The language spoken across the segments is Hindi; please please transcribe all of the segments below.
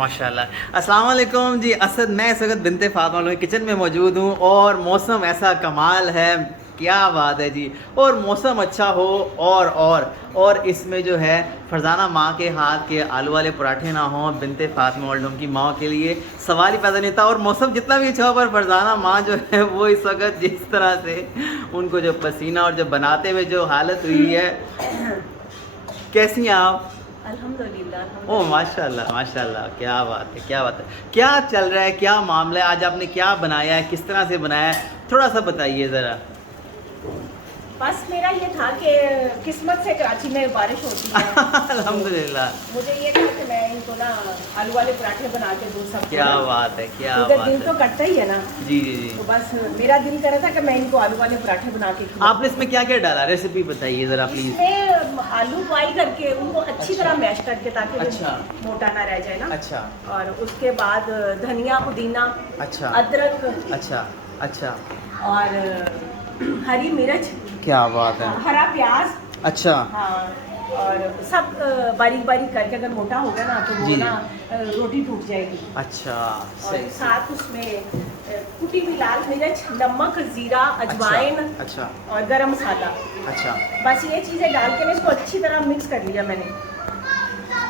माशाल्लाह। अस्सलाम वालेकुम जी। असद, मैं इस वक्त बिनते फातिमा किचन में मौजूद हूँ और मौसम ऐसा कमाल है, क्या बात है जी। और मौसम अच्छा हो और इसमें जो है फरजाना माँ के हाथ के आलू वाले पराठे ना हों बिनते फातिमा की माँ के लिए सवाल ही पैदा नहीं था। और मौसम जितना भी अच्छा हो पर फरजाना माँ जो है वो इस वक्त जिस तरह से उनको जो पसीना और जो बनाते हुए जो हालत हुई है, कैसी हैं आप? अल्हम्दुलिल्लाह। ओह माशाल्लाह माशाल्लाह, क्या बात है, क्या बात है। क्या चल रहा है, क्या मामला है? आज आपने क्या बनाया है, किस तरह से बनाया है, थोड़ा सा बताइए ज़रा। बस मेरा ये था कि किस्मत से कराची में बारिश होती है। अल्हम्दुलिल्लाह। मुझे ये था कि मैं इनको ना आलू वाले पराठे बना के दूँ सबको। क्या बात है, क्या उधर बात दिल है। तो करता ही है ना। जी जी जी। तो बस मेरा दिल कर रहा था कि मैं इनको आलू वाले पराठे बना के खिलाऊं। आपने इसमें क्या क्या डाला, रेसिपी बताइए ज़रा प्लीज़। इसमें आलू बॉईल करके उनको अच्छी अच्छा। तरह मैश करके ताकि वो अच्छा। मोटा ना रह जाए ना। अच्छा और उसके बाद धनिया, पुदीना, अच्छा अदरक अच्छा अच्छा, और हरी मिर्च, क्या बात है। हरा प्याज, अच्छा हाँ, और सब बारीक बारीक करके अगर मोटा होगा ना तो जी वो जी। ना रोटी टूट जाएगी। अच्छा और सही। साथ उसमें कुटी हुई लाल मिर्च, नमक, जीरा, अजवाइन अच्छा और गरम मसाला, अच्छा, बस ये चीज़ें डाल के ना इसको अच्छी तरह मिक्स कर लिया मैंने।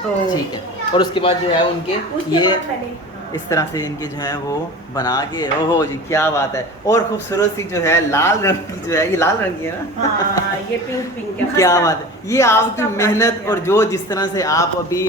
तो ठीक है। और उसके बाद जो है उनके उसके ये बाद मैंने इस तरह से इनके जो है वो बना के, ओहो जी क्या बात है। और खूबसूरत सी जो है लाल रंग की जो है, ये लाल रंग की है ना। हाँ ये पिंक पिंक है। क्या बात है। ये आपकी खस्ता मेहनत पराठा और जो जिस तरह से आप अभी,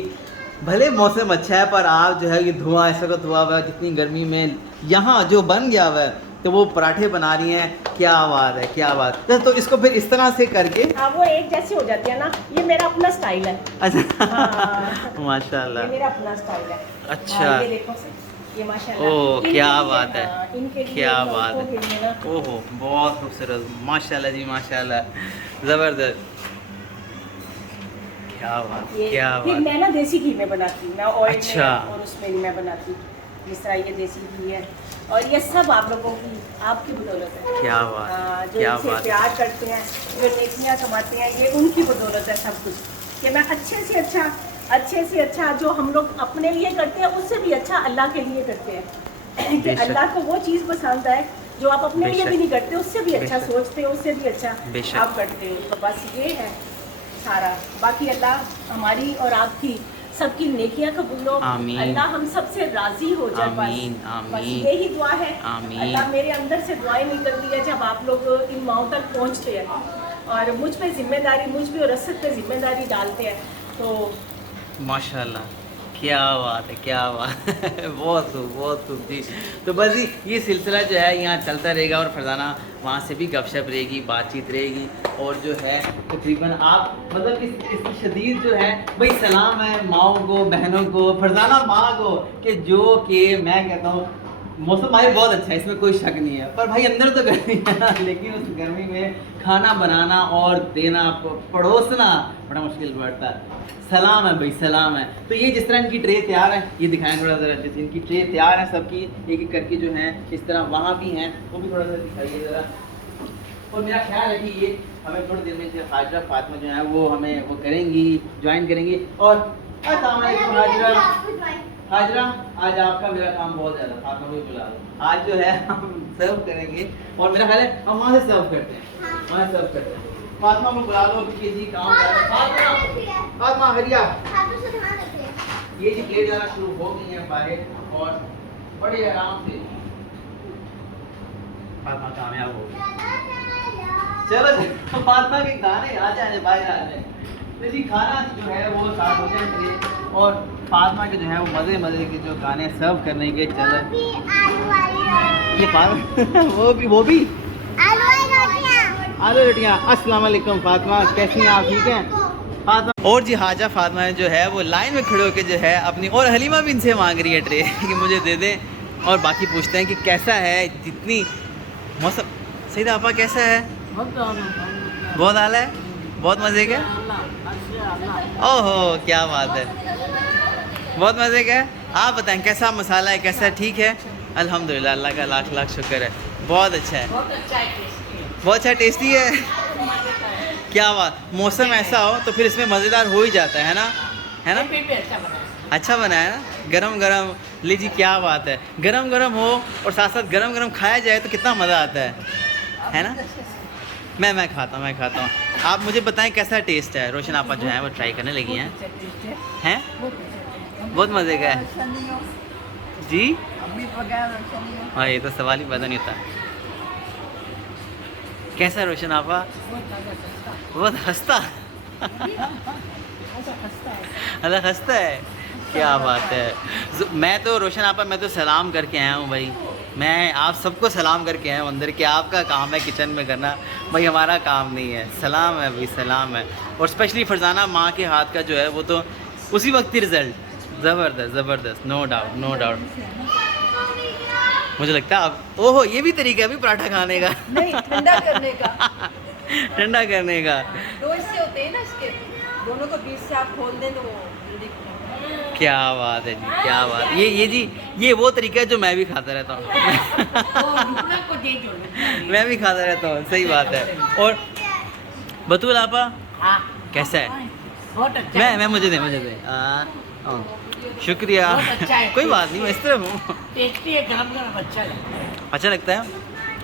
भले मौसम अच्छा है पर आप जो है ये धुआं ऐसा का हुआ हुआ है जितनी गर्मी में यहाँ जो बन गया हुआ है, तो वो पराठे बना रही हैं, क्या बात है, क्या बात है। तो इसको फिर इस तरह से करके, हाँ वो एक जैसी हो जाती है ना। ये मेरा अपना स्टाइल है। अच्छा हाँ। माशाल्लाह। ये मेरा अपना स्टाइल है। अच्छा। हाँ, ये देखो ये माशाल्लाह। ओह इनके क्या लिए, बात है, हाँ, इनके लिए, क्या इन बात लड़कों के लिए है। ना। ओहो बहुत खूबसूरत, माशाल्लाह जी माशाल्लाह, ज़बरदस्त, क्या बात, ये क्या फिर बात। मैं ना देसी घी में बनाती हूँ, मैं ऑयल अच्छा। में और उसमें मैं बनाती हूँ। जिस तरह ये देसी घी है और ये सब आप लोगों की, आपकी बदौलत है। क्या बात है, हाँ, जो क्या इनसे बात है। प्यार करते हैं, जो नेकियां कमाते हैं, ये उनकी बदौलत है सब कुछ। कि मैं अच्छे से अच्छा जो हम लोग अपने लिए करते हैं उससे भी अच्छा अल्लाह के लिए करते हैं। कि बेशक। अल्लाह को वो चीज़ पसंद है जो आप अपने लिए बेशक। भी नहीं करते, उससे भी अच्छा बेशक। सोचते हो, उससे भी अच्छा बेशक। आप करते हो। तो बस ये है सारा। बाकी अल्लाह हमारी और आपकी सबकी नेकियां कबूल हो। आमीन। अल्लाह हम सबसे राजी हो जाए। आमीन, बस आमीन। यही दुआ है। आमीन। अल्लाह मेरे अंदर से दुआएं निकलती है जब आप लोग इन माओं तक पहुंचते हैं और मुझ पे जिम्मेदारी, मुझ पे और असद पे जिम्मेदारी डालते हैं। तो माशाल्लाह, क्या बात है, क्या बात है। बहुत खूब, बहुत खूब जी। तो बस ये सिलसिला जो है यहाँ चलता रहेगा और फरजाना वहाँ से भी गपशप रहेगी, बातचीत रहेगी। और जो है तकरीबन आप मतलब इसकी शदीद जो है भाई सलाम है माओ को, बहनों को, फरजाना माँ को, कि जो कि मैं कहता हूँ मौसम भाई बहुत अच्छा है, इसमें कोई शक नहीं है, पर भाई अंदर तो गर्मी है ना, लेकिन उस गर्मी में खाना बनाना और देना, परोसना बड़ा मुश्किल पड़ता है। सलाम है भाई, सलाम है। तो ये जिस तरह इनकी ट्रे तैयार है, ये दिखाएं थोड़ा ज़रा, जैसे इनकी ट्रे तैयार है सबकी, एक एक करके जो है इस तरह वहाँ भी हैं, वो भी थोड़ा सा दिखाइए ज़रा। और मेरा ख्याल है कि ये हमें थोड़ी देर में जो हाजरा फातिमा जो है वो हमें वो करेंगी, ज्वाइन करेंगी। और अस्सलाम वालेकुम हाजरा। हाजरा, आज आपका मेरा काम बहुत ज़्यादा, फातिमा को बुला लो। आज जो है हम सर्व करेंगे और मेरा ख्याल है हम वहाँ से सर्व करते हैं, वहाँ से सर्व करते हैं। फातिमा को बुला लो कि जी काम कर रहे हैं। फातिमा हरिया, ये जी प्लेट जाना शुरू हो गई है बाहर और बड़े आराम से फातिमा कामयाब हो गई। चलो फातिमा के गाने आ जाए, बाहर आ जाए। तो जी खाना जो है वो साथ हो जाए और फातिमा के जो है वो मज़े मज़े के जो गाने सर्व करने के चलो। ये वो भी आलू रोटियाँ। अस्सलाम वालेकुम फातिमा, कैसी हैं आप, ठीक हैं फातिमा? और जी हाजा फातिमा जो है वो लाइन में खड़े होकर जो है अपनी, और हलीमा भी इनसे मांग रही है ट्रे कि मुझे दे दें। और बाकी पूछते हैं कि कैसा है, जितनी मौसम सही था आपा, कैसा है? बहुत आला है, बहुत मज़े का। ओहो क्या बात है, बहुत मज़े का है। आप बताएं कैसा मसाला है, कैसा है, ठीक है? अल्हम्दुलिल्लाह, अल्लाह का लाख लाख शुक्र है, बहुत अच्छा है, बहुत अच्छा टेस्टी है। क्या बात, मौसम ऐसा हो तो फिर इसमें मज़ेदार हो ही जाता है ना, है ना? अच्छा बनाया ना, गरम गरम। लीजिए, क्या बात है, गरम गरम हो और साथ साथ गरम गरम खाया जाए तो कितना मज़ा आता है ना। मैं खाता हूँ। आप मुझे बताएं कैसा टेस्ट है। रोशन आपा जो है वो ट्राई करने लगी हैं। बहुत मज़े का है जी। हाँ, ये तो सवाल ही पैदा नहीं होता। कैसा है रोशन आपा? बहुत हंसता अलग हंसता है, क्या बात है। मैं तो रोशन आपा, मैं तो सलाम करके आया हूँ भाई। मैं आप सबको सलाम करके आया हूँ अंदर के। आपका काम है किचन में करना, भाई हमारा काम नहीं है। सलाम है भाई, सलाम है। और स्पेशली फरजाना माँ के हाथ का जो है वो तो उसी वक्त ही रिजल्ट ज़बरदस्त, नो डाउट। मुझे लगता है अब ओहो, ये भी तरीका है भी पराठा खाने का। नहीं, ठंडा करने का। ठंडा करने का। दो हिस्से होते हैं ना इसके, दोनों को बीच से आप खोल दें तो वो जल्दी। क्या बात है जी, क्या बात। ये जी, ये वो तरीका है जो मैं भी खाता रहता हूँ। मैं भी खाता रहता हूँ, सही बात है। और बतूल आपा कैसा है? बहुत अच्छा। मैं मुझे दे शुक्रिया। अच्छा है। कोई बात नहीं, मैं इस तरह हूँ। टेस्टी है, गरम गरम अच्छा लगता है।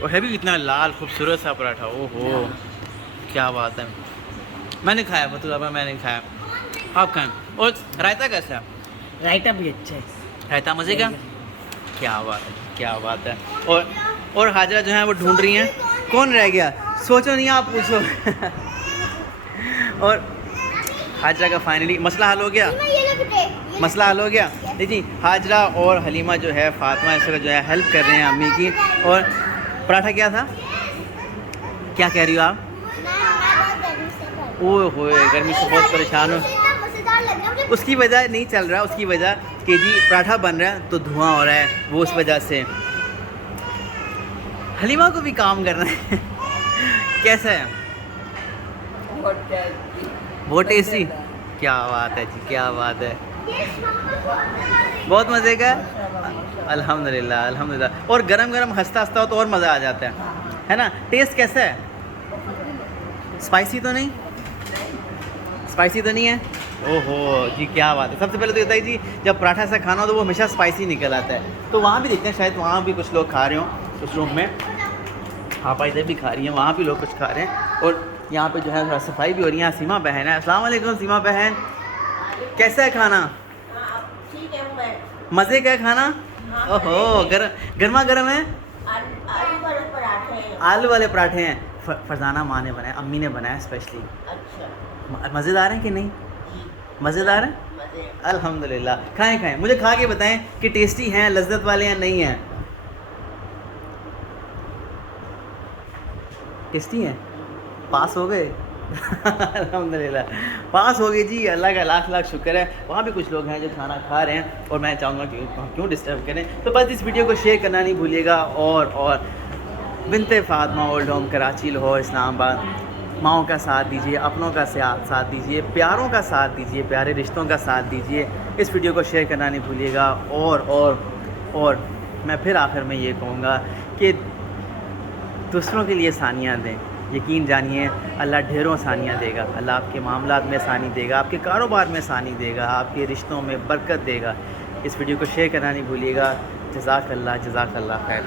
और है भी इतना लाल खूबसूरत सा पराठा, ओहो क्या बात है। मैंने खाया बतूल आपा, मैंने खाया, आप खाएं। और रायता कैसा है? रायता भी अच्छा है। रायता मज़े का, क्या बात है। और हाजरा जो है वो ढूंढ रही हैं कौन रह गया, सोचो नहीं आप पूछो। और हाजरा का फाइनली मसला हल हो गया। देखिए, हाजरा और हलीमा जो है, फातिमा इस तरह जो है हेल्प कर रहे हैं अम्मी की। और पराठा क्या था, क्या कह रही हो आप? ओए होए, गर्मी से बहुत परेशान हो। उसकी वजह नहीं चल रहा, उसकी वजह कि जी पराठा बन रहा है तो धुआं हो रहा है, वो उस वजह से। हलीमा को भी काम करना है। कैसा है? बहुत टेस्टी, क्या बात है जी, क्या बात है। बहुत मज़े का, अल्हम्दुलिल्लाह। और गरम गरम हंसता हंसता हो तो और मज़ा आ जाता है ना। टेस्ट कैसा है? स्पाइसी तो नहीं है? ओहो जी, क्या बात है। सबसे पहले तो ये बताइए जी, जब पराठा ऐसा खाना हो तो वो हमेशा स्पाइसी निकल आता है। तो वहाँ भी देखते हैं, शायद वहाँ भी कुछ लोग खा रहे हों उस रूम में। आप इधर भी खा रही हैं, वहाँ भी लोग कुछ खा रहे हैं। और यहाँ पे जो है थोड़ा सफाई भी हो रही है। सीमा बहन है, अस्सलाम वालेकुम सीमा बहन, कैसा है खाना? ठीक है, मैं मज़े का है खाना? ओहो, गर्मा गर्म है। आलू वाले पराठे हैं। फरजाना माँ ने बनाया, अम्मी ने बनाया स्पेशली। अच्छा, मज़ेदार हैं कि नहीं? मज़ेदार है, अल्हम्दुलिल्लाह। खाएं, मुझे खा के बताएं कि टेस्टी हैं, लज्जत वाले हैं, नहीं हैं? टेस्टी हैं, पास हो गए। अल्हम्दुलिल्लाह पास हो गए जी, अल्लाह का लाख शुक्र है। वहाँ भी कुछ लोग हैं जो खाना खा रहे हैं और मैं चाहूँगा कि हम क्यों डिस्टर्ब करें। तो बस इस वीडियो को शेयर करना नहीं भूलिएगा। और बिनते फातिमा ओल्ड होम कराची, लाहौर, इस्लामाबाद, माँओं का साथ दीजिए, अपनों का साथ दीजिए, प्यारों का साथ दीजिए, प्यारे रिश्तों का साथ दीजिए। इस वीडियो को शेयर करना नहीं भूलिएगा। और मैं फिर आखिर में ये कहूँगा कि दूसरों के लिए सानियाँ दें। यकीन जानिए, अल्लाह ढेरों सानियाँ देगा। अल्लाह आपके मामलात में आसानी देगा, आपके कारोबार में आसानी देगा, आपके रिश्तों में बरकत देगा। इस वीडियो को शेयर करना नहीं भूलिएगा। जज़ाकल्लाह खैर।